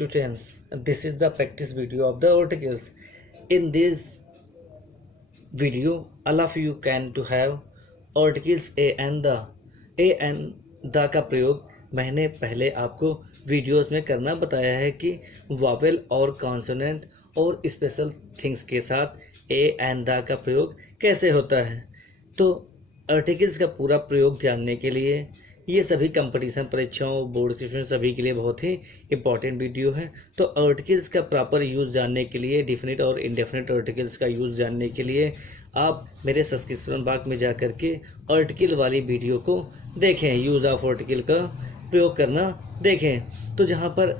students, this is the practice video of the articles. In this video, all of you can to have articles a and the. a and the का प्रयोग मैंने पहले आपको videos में करना बताया है कि वावेल और कॉन्सोनेंट और स्पेशल थिंग्स के साथ ए एंड द का प्रयोग कैसे होता है। तो आर्टिकल्स का पूरा प्रयोग जानने के लिए ये सभी कंपटीशन परीक्षाओं बोर्ड क्वेश्चन सभी के लिए बहुत ही इंपॉर्टेंट वीडियो है। तो आर्टिकल्स का प्रॉपर यूज़ जानने के लिए, डिफिनिट और इनडेफिनिट आर्टिकल्स का यूज़ जानने के लिए आप मेरे सब्सक्रिप्शन बॉक्स में जा कर के आर्टिकल वाली वीडियो को देखें, यूज़ ऑफ आर्टिकल का प्रयोग करना देखें। तो जहाँ पर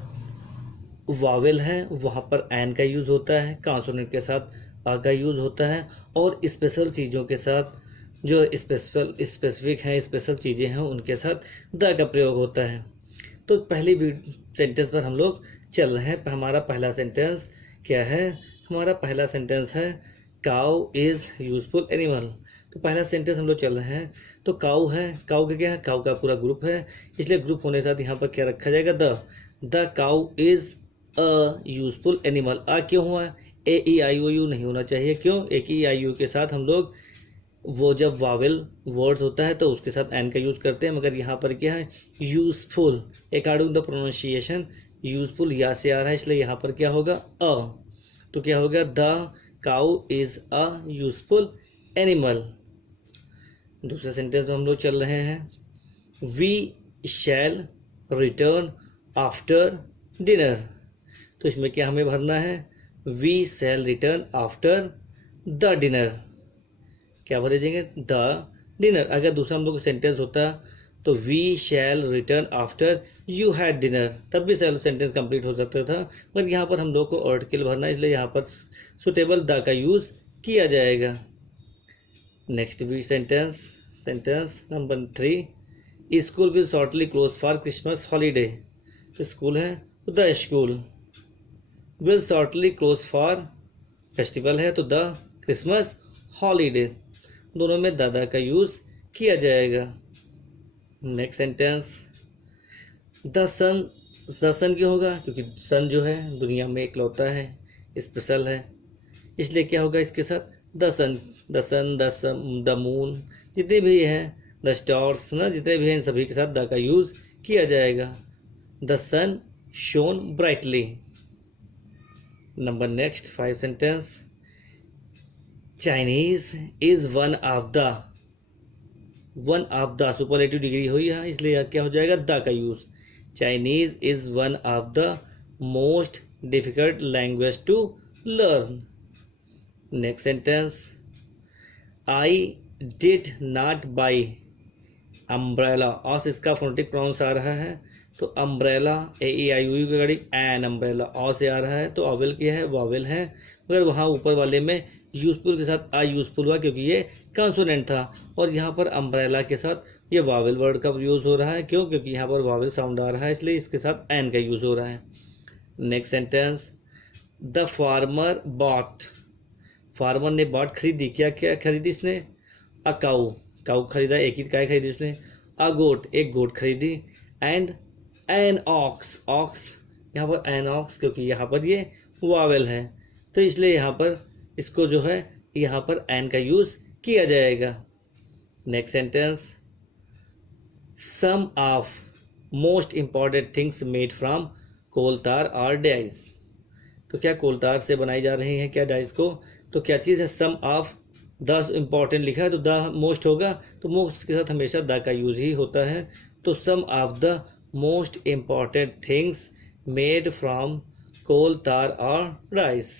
वावेल है वहाँ पर एन का यूज़ होता है, कॉन्सोनेंट के साथ आ का यूज़ होता है और स्पेशल चीज़ों के साथ जो स्पेसिफिक हैं, स्पेशल चीज़ें हैं उनके साथ द का प्रयोग होता है। तो पहली सेंटेंस पर हम लोग चल रहे हैं। हमारा पहला सेंटेंस क्या है? हमारा पहला सेंटेंस है काउ इज़ यूजफुल एनिमल। तो पहला सेंटेंस हम लोग चल रहे हैं। तो काउ है, काउ का क्या है? काउ का पूरा ग्रुप है, इसलिए ग्रुप होने के साथ यहाँ पर क्या रखा जाएगा? The cow is a useful animal. A क्यों हुआ? ए ई आई ओ यू नहीं होना चाहिए। क्यों? एक ई आई यू के साथ हम लोग वो जब वावेल वर्ड होता है तो उसके साथ एन का यूज़ करते हैं, मगर यहाँ पर क्या है? Useful. According the pronunciation useful या से आ रहा है, इसलिए यहाँ पर क्या होगा? अ। तो क्या होगा? The cow is a useful animal. दूसरे सेंटेंस में हम लोग चल रहे हैं we shall return after dinner. तो इसमें क्या हमें भरना है? We shall return after the dinner. क्या भरे देंगे? The dinner. अगर दूसरा हम लोग सेंटेंस होता तो we shall return after you had dinner, तब भी सेंटेंस कंप्लीट हो सकता था, मगर यहाँ पर हम लोग को आर्टिकल भरना है, इसलिए यहाँ पर सुटेबल द का यूज़ किया जाएगा। नेक्स्ट भी sentence number 3, school will shortly close for Christmas holiday. तो स्कूल है तो the school, will shortly close for festival है तो द क्रिसमस हॉलीडे। दोनों में दादा का यूज़ किया जाएगा। नेक्स्ट सेंटेंस द सन क्यों होगा? क्योंकि सन जो है दुनिया में इकलौता है, स्पेशल है, इसलिए क्या होगा इसके साथ? द सन, द मून, जितने भी हैं द स्टार्स ना, जितने भी हैं इन सभी के साथ द का यूज़ किया जाएगा। The sun shone brightly. Number next 5 sentence Chinese is one of the superlative degree हुई है, इसलिए क्या हो जाएगा? द का use. Chinese is one of the most difficult language to learn. Next sentence I did not buy umbrella. ऑस इसका phonetic pronounce आ रहा है, तो umbrella A E I you की गाड़ी एन अम्ब्रेला ऑ से आ रहा है, तो ऑवेल क्या है? वावेल है, मगर वहाँ ऊपर वाले में यूजफुल के साथ आ यूजफुल हुआ क्योंकि ये कॉन्सोनेंट था, और यहाँ पर अम्ब्रेला के साथ ये वावेल वर्ड का यूज़ हो रहा है। क्यों? क्योंकि यहाँ पर वावेल साउंड आ रहा है, इसलिए इसके साथ एन का यूज़ हो रहा है। Next sentence the farmer bot. Farmer ने बॉट खरीदी। क्या क्या खरीदी इसने? अ काउ खरीदा, एक ही गाय खरीदी उसने। अ गोट, एक गोट खरीदी। एंड एन ऑक्स यहाँ पर एन ऑक्स, क्योंकि यहाँ पर ये वावेल है, तो इसलिए यहाँ पर इसको जो है यहाँ पर एन का यूज़ किया जाएगा। Next sentence some of most important things made from coal tar और डाइस। तो क्या कोल तार से बनाई जा रही हैं क्या डाइस को? तो क्या चीज़ है? सम ऑफ द इम्पॉर्टेंट लिखा है तो द मोस्ट होगा, तो मोस्ट के साथ हमेशा द का यूज़ ही होता है। तो some of the most important things made from coal tar और राइस।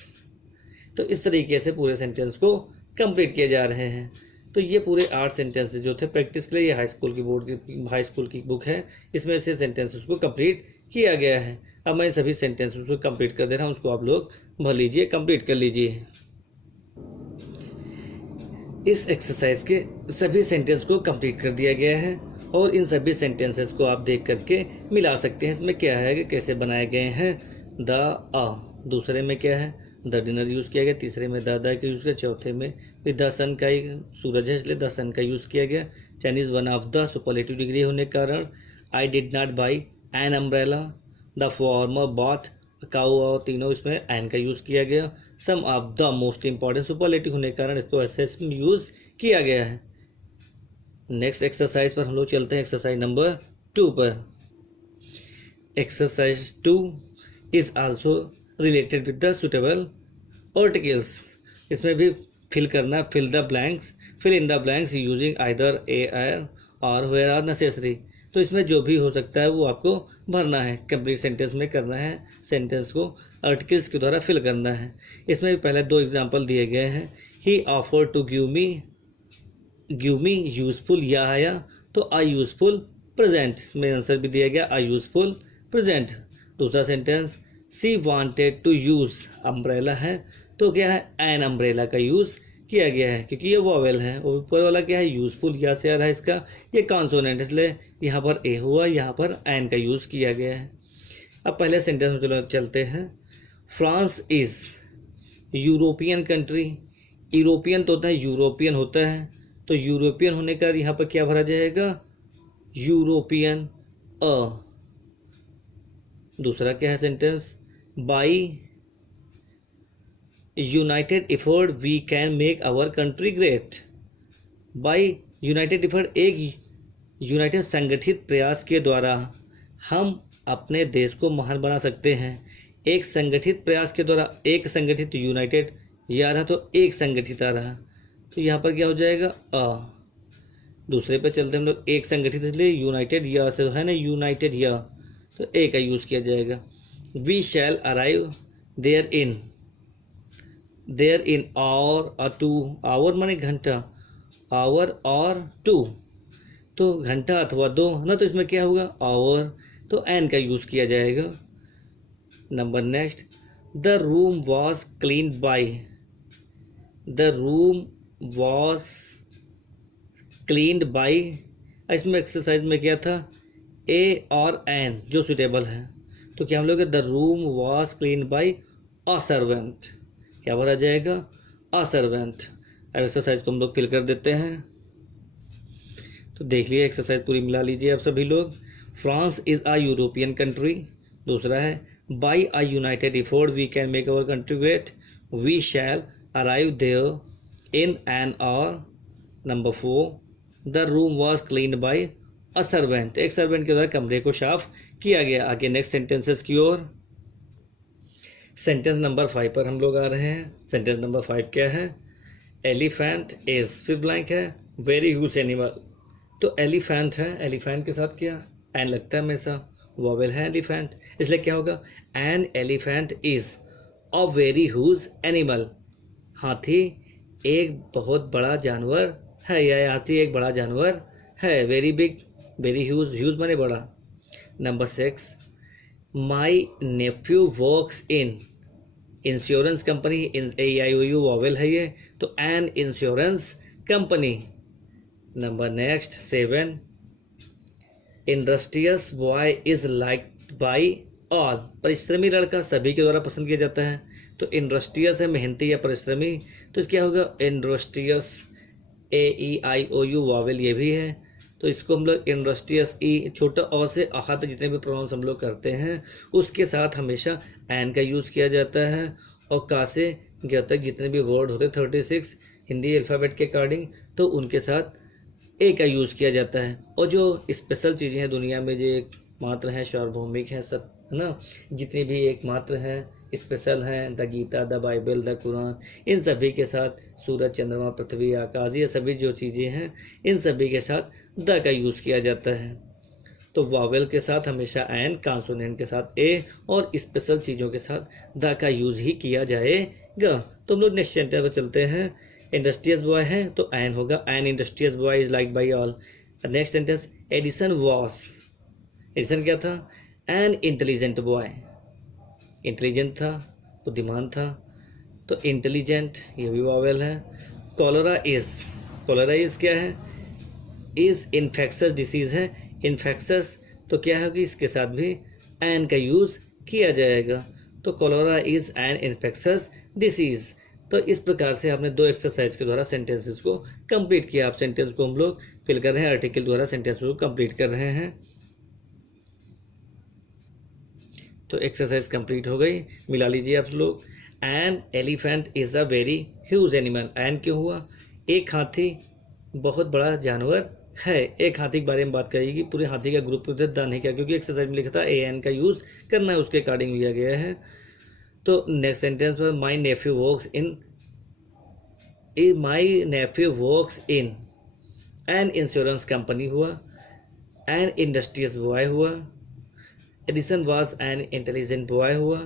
तो इस तरीके से पूरे सेंटेंस को कंप्लीट किए जा रहे हैं। तो ये पूरे 8 सेंटेंसेस जो थे प्रैक्टिस के लिए, ये हाई स्कूल की बुक है, इसमें से सेंटेंसेस को कंप्लीट किया गया है। अब मैं सभी सेंटेंसेस को कंप्लीट कर दे रहा हूँ, उसको आप लोग भर लीजिए, कंप्लीट कर लीजिए। इस एक्सरसाइज के सभी सेंटेंस को कंप्लीट कर दिया गया है और इन सभी सेंटेंसेस को आप देख करके मिला सकते हैं। इसमें क्या है कि कैसे बनाए गए हैं? द अ, दूसरे में क्या है? द डिनर यूज़ किया गया, तीसरे में द का यूज़ किया, चौथे में भी द सन का ही सूरज है इसलिए द सन का यूज़ किया गया। Chinese one of the superlative degree होने के कारण I did not buy an umbrella, the farmer bought cow और तीनों इसमें एन का यूज़ किया गया। Some of the most important superlative होने के कारण इसको एसएस में यूज़ किया गया है। नेक्स्ट एक्सरसाइज पर हम लोग चलते हैं, एक्सरसाइज नंबर 2 पर। Exercise 2 is also related with the suitable articles. इसमें भी फिल करना, fill in the blanks using either a or और वेयर आर नेसेसरी। तो इसमें जो भी हो सकता है वो आपको भरना है, कंप्लीट सेंटेंस में करना है, सेंटेंस को आर्टिकल्स के द्वारा फिल करना है। इसमें भी पहले 2 एग्जाम्पल दिए गए हैं। He offer to give me useful, यह आया तो आ यूजफुल प्रेजेंट, इसमें आंसर भी दिया गया आ यूजफुल प्रेजेंट। दूसरा sentence, she wanted to use umbrella है तो क्या है, एन अम्ब्रेला का यूज किया गया है, क्योंकि ये वॉवेल है। ऊपर वाला क्या है, यूजफुल, या से आ रहा है इसका, ये कॉन्सोनेंट, इसलिए यहाँ पर ए हुआ, यहाँ पर एन का यूज किया गया है। अब पहले सेंटेंस में चलो चलते हैं। France is European country, European तो होता है, यूरोपियन होता है, तो यूरोपियन होने का यहाँ पर क्या भरा जाएगा, यूरोपियन अ। दूसरा क्या है sentence, by united effort we can make our country great. By united effort, एक यूनाइटेड संगठित प्रयास के द्वारा हम अपने देश को महान बना सकते हैं। एक संगठित प्रयास के द्वारा, एक संगठित यूनाइटेड, ये आ रहा तो एक संगठित आ रहा, तो यहाँ पर क्या हो जाएगा अ। दूसरे पे चलते हम लोग, एक संगठित इसलिए यूनाइटेड, या से है ना यूनाइटेड, या तो ए का यूज किया जाएगा। We shall arrive there in और टू, आवर माने घंटा, आवर और टू, तो घंटा अथवा 2 ना, तो इसमें क्या होगा आवर, तो एन का यूज किया जाएगा। Number next, the room was clean by, the room was cleaned by, इसमें एक्सरसाइज में क्या था, ए और एन जो सुटेबल है, तो क्या हम लोग the room was clean by a servant, क्या भरा जाएगा अ सर्वेंट। अब एक्सरसाइज को हम लोग फिल कर देते हैं, तो देख लिए एक्सरसाइज पूरी मिला लीजिए आप सभी लोग। France is a European country, दूसरा है by a united effort we can make our country great, we shall arrive there in an hour. Number 4, the room was clean by a servant, एक servant के द्वारा कमरे को साफ किया गया। आगे नेक्स्ट सेंटेंसेस की ओर। सेंटेंस नंबर 5 पर हम लोग आ रहे हैं। सेंटेंस नंबर 5 क्या है, एलिफेंट इज, फिर ब्लैंक है, वेरी ह्यूज एनिमल, तो एलिफेंट है, एलिफेंट के साथ क्या एन लगता है हमेशा, वॉवेल है एलिफेंट, इसलिए क्या होगा, an elephant is a very huge animal, हाथी एक बहुत बड़ा जानवर है, या हाथी एक बड़ा जानवर है, very big, very huge, huge माने बड़ा। Number 6, my nephew works in insurance company, AIOU vowel है ये, तो an insurance company. Number next 7, industrious boy is liked by all, परिश्रमी लड़का सभी के द्वारा पसंद किया जाता है, तो इंडस्ट्रियस है मेहनती या परिश्रमी, तो क्या होगा इंडस्ट्रियस, AEIOU वॉवेल ये भी है, तो इसको हम लोग इंडस्ट्रियस, ई छोटा और से आखा तक जितने भी प्रोनाउंस हम लोग करते हैं उसके साथ हमेशा एन का यूज़ किया जाता है, और का से ग तक जितने भी वर्ड होते हैं 36 हिंदी अल्फ़ाबेट के अकॉर्डिंग, तो उनके साथ ए का यूज़ किया जाता है। और जो स्पेशल चीज़ें हैं दुनिया में, जो एक मात्र हैं, सार्वभौमिक हैं, सब है ना, जितनी भी एक मात्र हैं स्पेशल हैं, the Gita, the Bible, the Quran, इन सभी के साथ सूरज, चंद्रमा, पृथ्वी, आकाश, ये सभी जो चीज़ें हैं इन सभी के साथ द का यूज़ किया जाता है। तो वावेल के साथ हमेशा एन, कॉन्सोनेंट के साथ ए, और स्पेशल चीज़ों के साथ द का यूज़ ही किया जाएगा। तो हम लोग नेक्स्ट सेंटेंस पर चलते हैं। इंडस्ट्रियस बॉय है तो एन होगा, an industrious boy is like by all. Next sentence, Edison was, Edison क्या था, एन इंटेलिजेंट बॉय, इंटेलिजेंट था, बुद्धिमान था, तो इंटेलिजेंट ये भी वावेल है। कॉलरा इज क्या है, इज इन्फेक्शस डिसीज़ है, इन्फेक्शस तो क्या होगी, इसके साथ भी एन का यूज़ किया जाएगा, तो cholera is an infectious disease. तो इस प्रकार से आपने 2 एक्सरसाइज के द्वारा सेंटेंसेस को कंप्लीट किया। आप सेंटेंस को हम लोग फिल कर रहे हैं, आर्टिकल द्वारा सेंटेंस को कंप्लीट कर रहे हैं। तो एक्सरसाइज कंप्लीट हो गई, मिला लीजिए आप लोग। An elephant is a very huge animal. An क्यों हुआ? एक हाथी बहुत बड़ा जानवर है। एक हाथी के बारे में बात करेगी, पूरे हाथी का ग्रुप उधर दा नहीं किया, क्योंकि एक्सरसाइज में लिखा था ए एन का यूज़ करना है, उसके अकॉर्डिंग लिया गया है। तो नेक्स्ट सेंटेंस में my nephew works in an insurance company हुआ। एन इंडस्ट्रियस बॉय हुआ। Edison was an intelligent boy हुआ।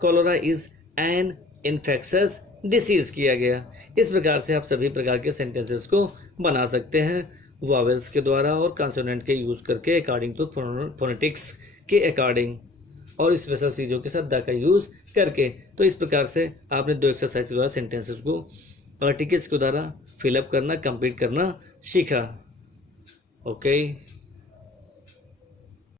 Cholera is an infectious disease किया गया। इस प्रकार से आप सभी प्रकार के सेंटेंसेस को बना सकते हैं वॉवेल्स के द्वारा और कंसोनेंट के यूज़ करके अकॉर्डिंग टू फोनेटिक्स के अकॉर्डिंग, और स्पेशल चीज़ों के साथ द का यूज़ करके। तो इस प्रकार से आपने 2 एक्सरसाइज के द्वारा सेंटेंसेस को आर्टिकल्स के द्वारा फिलअप करना, कंप्लीट करना सीखा। ओके।